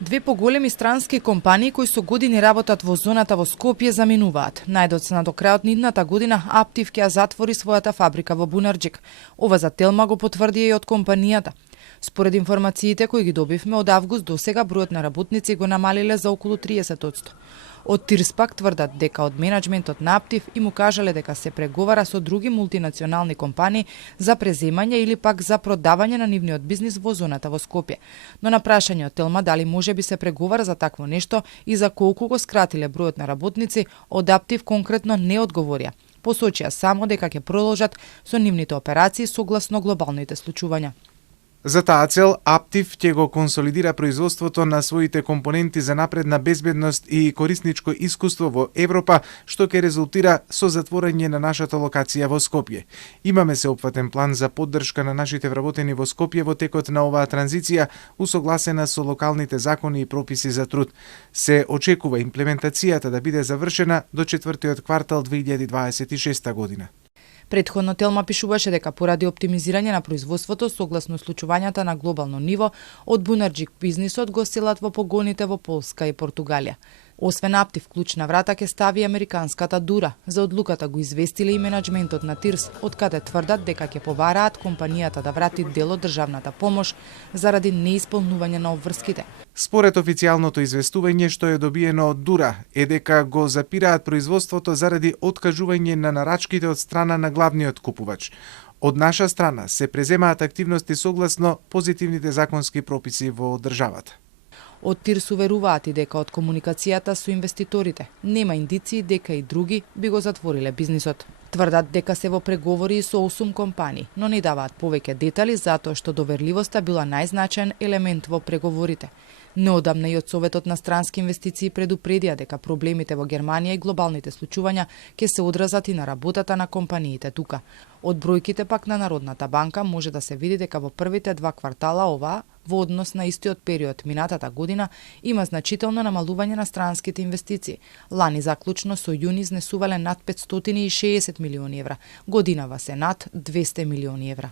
Две поголеми странски компании кои со години работат во зоната во Скопје заминуваат. Најдоцна до крајот на идната година Аптив ќе ја затвори својата фабрика во Бунарџик. Ова за Телма го потврди и од компанијата. Според информациите кои ги добивме од август до сега бројот на работници го намалиле за околу 30%. Од Тирс пак тврдат дека од менаџментот на Аптив и му кажале дека се преговара со други мултинационални компании за преземање или пак за продавање на нивниот бизнис во зоната во Скопје. Но на прашање од Телма дали може би се преговара за такво нешто и за колку го скратиле бројот на работници, од Аптив конкретно не одговорија. Посочија само дека ќе продолжат со нивните операции согласно глобалните случувања. За таа цел, Аптив ќе го консолидира производството на своите компоненти за напредна безбедност и корисничко искуство во Европа, што ќе резултира со затворање на нашата локација во Скопје. Имаме сеопфатен план за поддршка на нашите вработени во Скопје во текот на оваа транзиција, усогласена со локалните закони и прописи за труд. Се очекува имплементацијата да биде завршена до 4-тиот квартал 2026 година. Претходно Телма пишуваше дека поради оптимизирање на производството согласно случувањата на глобално ниво, од Бунарџик бизнисот го селат во погоните во Полска и Португалија. Освен Аптив, клуч на врата ќе стави американската Дура. За одлуката го известиле и менаџментот на Тирс, од каде тврдат дека ќе побараат компанијата да врати дел од државната помош заради неисполнување на обврските. Според официјалното известување што е добиено од Дура, е дека го запираат производството заради откажување на нарачките од страна на главниот купувач. Од наша страна се преземаат активности согласно позитивните законски прописи во државата. Од Тирс уверуваат и дека од комуникацијата со инвеститорите нема индиции дека и други би го затвориле бизнисот. Тврдат дека се во преговори со 8 компании, но не даваат повеќе детали затоа што доверливоста била најзначаен елемент во преговорите. Неодамна и од Советот на странски инвестиции предупредија дека проблемите во Германија и глобалните случувања ќе се одразат и на работата на компаниите тука. Од бројките пак на Народната банка може да се види дека во првите 2 квартала оваа, во однос на истиот период минатата година, има значително намалување на странските инвестиции. Лани заклучно со јуни изнесувале над 560 милиони евра, годинава се над 200 милиони евра.